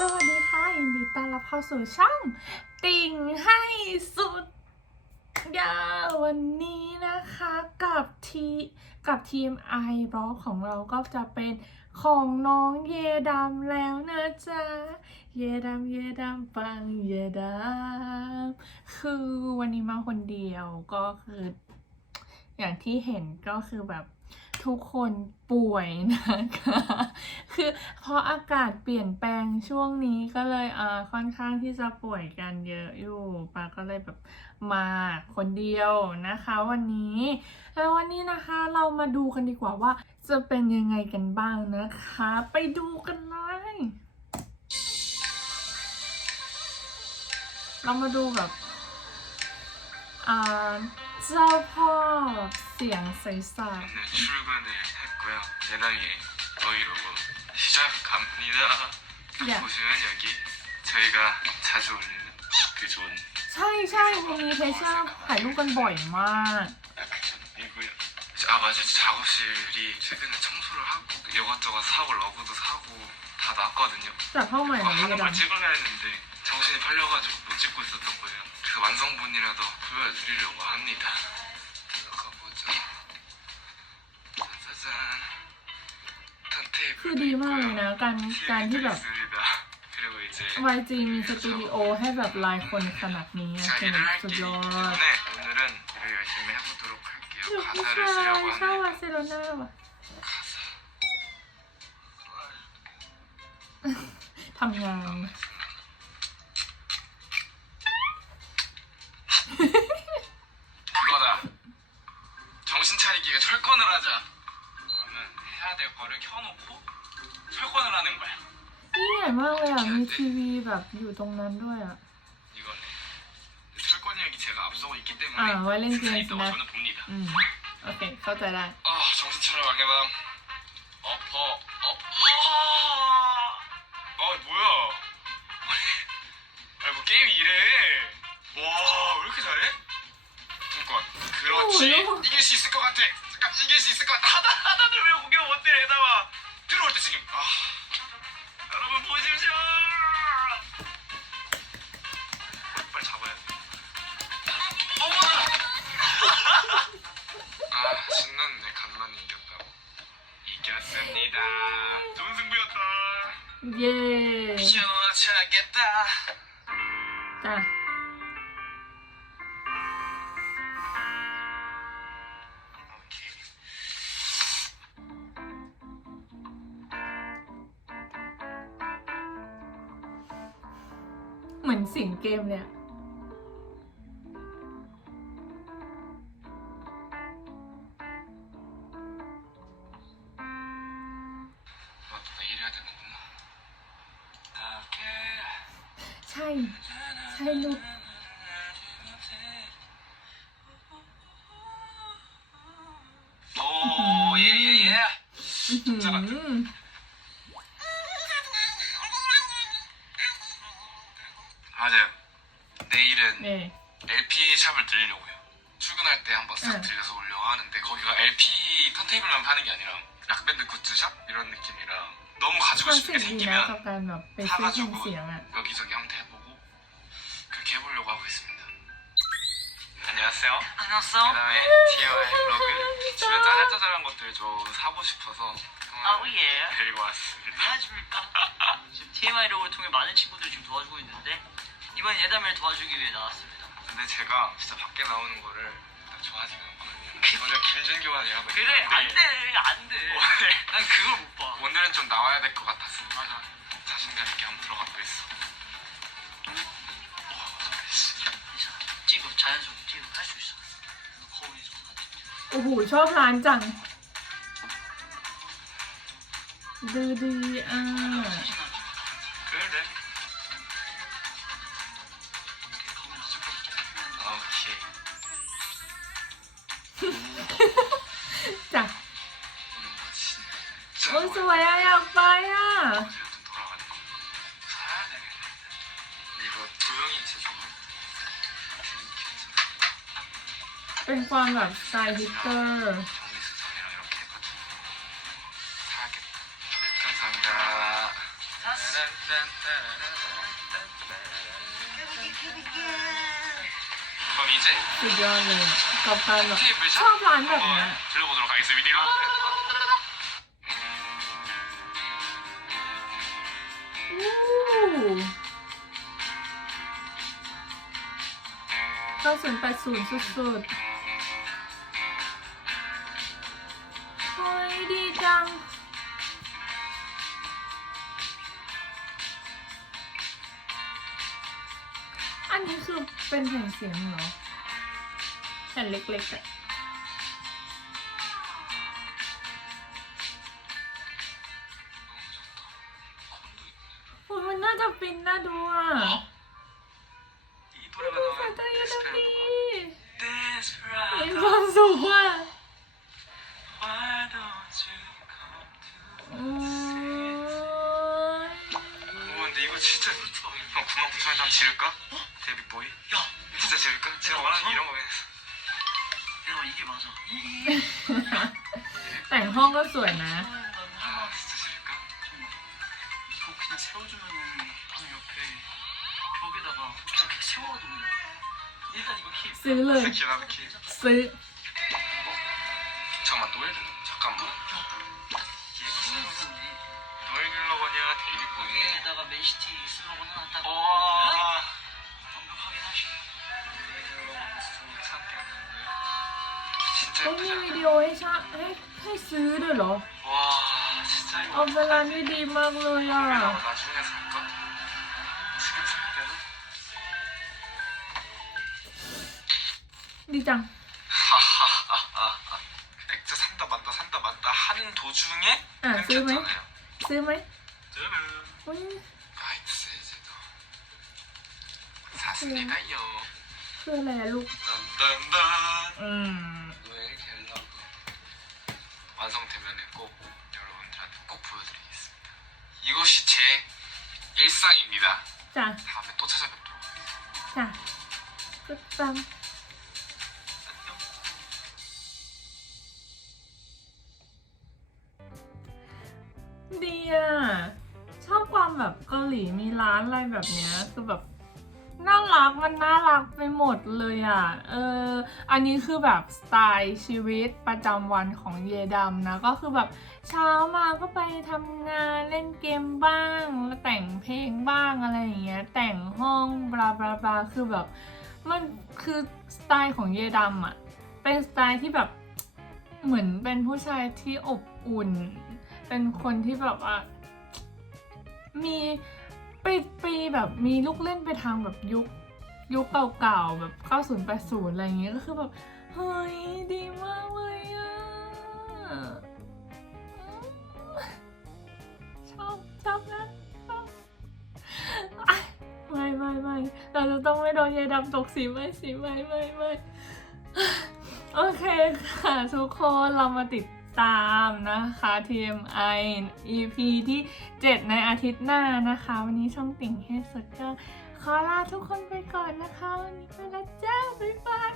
สวัสดีค่ะยินดีต้อนรับเข้าสู่ช่องติ่งให้สุดยาววันนี้นะคะกับทีกับทีมไอบล็อกของเราก็จะเป็นของน้องเยดำแล้วนะจ๊ะ เยดำเยดำปังเยดำคือวันนี้มาคนเดียวก็คือ อย่างที่เห็นก็คือแบบ ทุกคนป่วยนะคะ คือเพราะอากาศเปลี่ยนแปลงช่วงนี้ก็เลยอ่าค่อนข้างที่จะป่วยกันเยอะอยู่ปาก็เลยแบบมาคนเดียวนะคะ วันนี้แล้ววันนี้นะคะเรามาดูกันดีกว่าว่า จะเป็นยังไงกันบ้างนะคะ ไปดูกันเลยเรามาดูแบบ อ่าเจ้าพ่อเสียงใส 네, 출근을 했고요. 예나이 브이로그 시작합니다. 야. 보시면 여기 저희가 자주 올리는 그 좋은 ๆ ใช่ใช่วันนี้เพชเชอร์ถ่ายรูปกันบ่อยมาก 액션이고요. 아 맞아 작업실이 최근에 청소를 하고 이것저것 사고 러그도 사고 다 놨거든요. จากห้องใหม่ของเย 하는 걸 ดำ 찍으려 했는데 정신이 팔려가지고 못 찍고 있었던 거예요. 그래서 완성본이라도 보여드리려고 합니다. 들어가 보자. 짜잔. คือดีมากเลยนะ การการที่แบบ 있습니다. 그리고 이제 YG มีสตูดิโอให้แบบลายคนขนาดนี้อะ 자 คือแบบ 일을 할 สุด 때 ยอด 때문에 오늘은 일을 열심히 해보도록 할게요. เดี๋ยวผู้ชาย 가사를 쓰려고 ชอบวา 합니다. เซโลนาว่ะ 가사. ทำงาน 그거다. 정신 차리기가 철권을 하자. 그러면 해야 될 거를 켜놓고 철권을 하는 거야. นี่ใหญ่มากเลยอ่ะ มีทีวีแบบอยู่ตรงนั้นด้วยอ่ะ 이거는 철권력이 제가 앞서고 있기 때문에 아, 와일랜드 스나이퍼가 게임이구나. 저는 봅니다. อืม โอเค เข้าใจได้ 아 정신 차려 왕해방. อะเหมือนสิงเกมเนี่ย LP샵을 들리려고요. 출근할 때 한번 싹 들려서 올려고 하는데 거기가 LP 턴테이블만 파는 게 아니라 락밴드 굿즈샵 이런 느낌이라 너무 가지고 싶은 게 생기면 사가지고 여기저기 한번 해보고 그렇게 해보려고 하고 있습니다. 안녕하세요. 안녕하세요. 그다음에 DIY 블로그 주변 짜잘짜잘한 것들 좀 사고 싶어서 아우예. 데리고 왔습니다. 안녕하십니까. 지금 TMI를 통해 많은 친구들이 지금 도와주고 있는데 이번 예담을 도와주기 위해 나왔습니다. 근데 제가 진짜 밖에 나오는 거를 딱 좋아하지가 않거든요. 먼저 김준교환이라고 그래 있는데 안돼 안돼. 오늘, 난 그걸 못 봐. 오늘은 좀 나와야 될 것 같았어. 맞아. 자신감 있게 한번 들어가고 있어. 괜찮아. 찍어 자연스럽게 찍어 할 수 있어. 거울이 좀 같이. โอ้โห ชอบร้านจัง ดือดีอ่ะ 신신하 จ้ะโอ้สวยอะอยากไปอะเป็นความแบบสไตล์ฮิตเตอร์ สุดยอดเลยอะกับการแบบ 테이블 ชอบ 샷 ร้านแบบเนี้ย 한번 들려보도록 하겠습니다. อู้เก้าศูน อันนี้คือเป็นแผ่นเสียงเหรอแผ่นเล็กๆอะ 진짜 지를까? 제가 원하는 이런 거겠어 얘들아 이게 맞아. แต่งห้องก็สวยนะ 아 진짜 지를까? 잠깐만. 이거 그냥 세워주면은 방 옆에 벽에다가 그냥 이렇게 세워도 일단 이거 키. ซื้อเลย 스키 나도 키 ซื้อ 잠깐만 노예 잠깐만 얘가 세워주네. 노예 글러거냐 데뷔보이 여기에다가 맨시티 슬로건 하나 딱. 와 진짜 ไม่มี 예쁘지 วิดีโอให้ชาให้ให้ซื้อด้วยเหรอ 와 진짜 เอา 이거 เวลานี่ดีมากเลยอ่ะ 노예라고 나중에 살까? 지금 살 때는? ดีจัง 하하하하 액자 산다 만다 산다 만다 하는 도중에 아, 쓸매? 끊겼잖아요 ซื้อไหม 짜란 อุ้ย 화이트 세제도 샀습니다요 คืออะไรอะลูก 딴딴딴 อืม 완성되면 꼭 여러분들한테 꼭 보여드리겠습니다 이것이 제 일상입니다 จ้ะ 다음에 또 찾아뵙도록 하겠습니다 จ้ะก็ตัง 안녕 ดีอ่ะ ชอบความแบบเกาหลีมีร้านอะไรแบบเนี้ย คือแบบ น่ารักมันน่ารักไปหมดเลยอะ เออ อันนี้คือแบบสไตล์ชีวิตประจำวันของเยดำนะ ก็คือแบบเช้ามาก็ไปทำงานเล่นเกมบ้างแล้วแต่งเพลงบ้างอะไรอย่างเงี้ย แต่งห้องบลาบลาบลาคือแบบ มันคือสไตล์ของเยดำอะ เป็นสไตล์ที่แบบเหมือนเป็นผู้ชายที่อบอุ่น เป็นคนที่แบบว่ามี ไปไปแบบมีลูกเล่นไปทางแบบยุคยุคเก่าๆแบบ90 80อะไรอย่างเงี้ยก็คือแบบ เฮ้ย ดีมากเลยอะชอบชอบนะชอบไม่ไม่ไม่เราจะต้องไม่โดนยายดำตกสีไม่สีไม่ไม่ไม่โอเคค่ะทุกคนเรามาติด ตามนะคะ TMI EP ที่ 7 ในอาทิตย์หน้านะคะ วันนี้ช่องติ่งเฮสุดก็ขอลาทุกคนไปก่อนนะคะ วันนี้ไปแล้วจ้า บ๊ายบาย